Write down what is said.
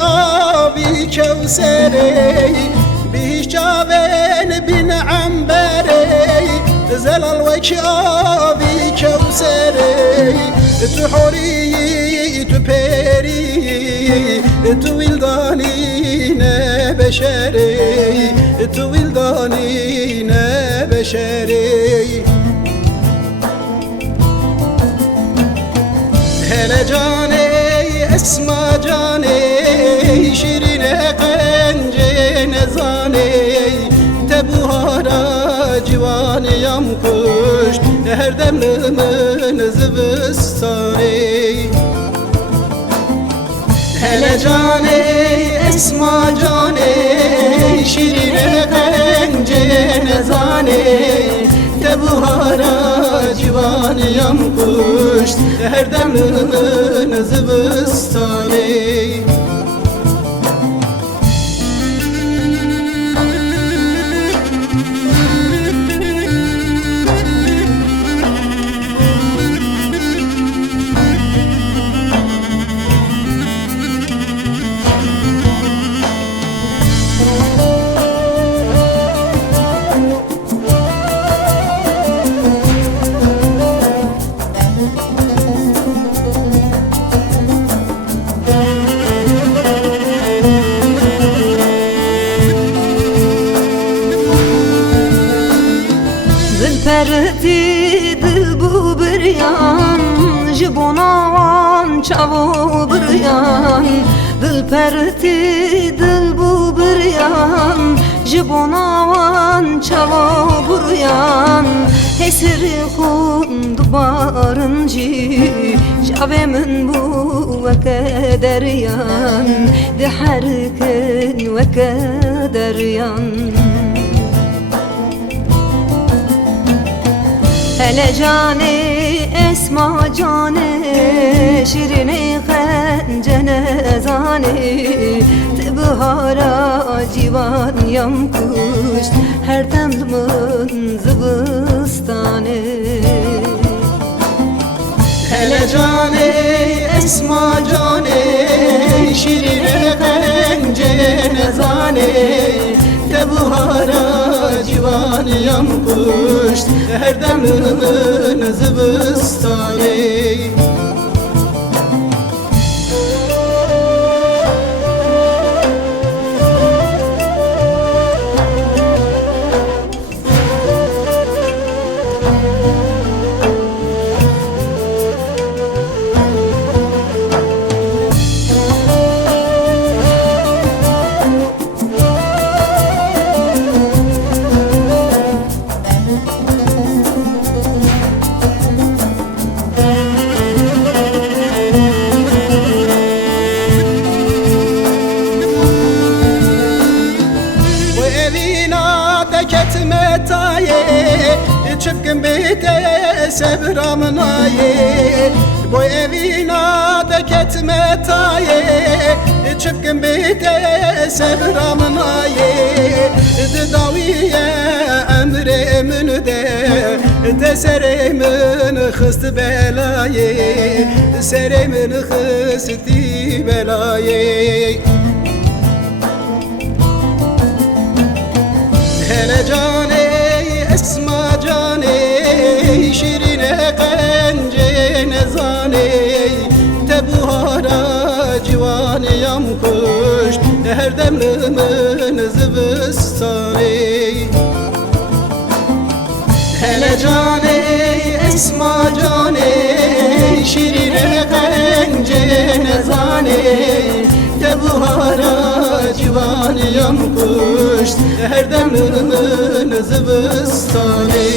آبی کوثری بیچاوین بین عنبری زلال وک آبی کوثری تو حوری تو پری تو ویلدانی نه بشری تو ویلدانی نه بشری هل جاني اسمع جاني شيرين قنجي نزاني تبوهارا جواني يمكش هر دم من زبستاني هل جاني اسمع جاني شيرين قنجي نزاني تبوهارا جوانیم کشت هر دم من زبستانی پرتی دل بو بریان جبوناوان چاو بریان دل پرتی دل بو بریان جبوناوان چاو بریان هسر خون دوبارنجی جاوه من بو وکدریان دحرکن وکدریان هل جاني اسمع جاني شيريني خنجنة زاني تبهارا جيوان يمكش هر دم من زبستاني هل جاني اسمع جاني شيريني خنجنة زاني تبهارا جوانیم کشت هر دم من زبستانی çıkkın beyte sebram naye boy evina da ketme taye çıkkın beyte sebram naye daviye emremin de teseremin hıst belaye سرمن خستی بلایی هل جاني اسما جاني شيرين قنجي نزاني تبوهارا جواني يم كشت هر دم من زبستاني هل جاني اسما جاني شيرين قنجي نزاني تبوهارا جواني يم كشت هر دم من زبستاني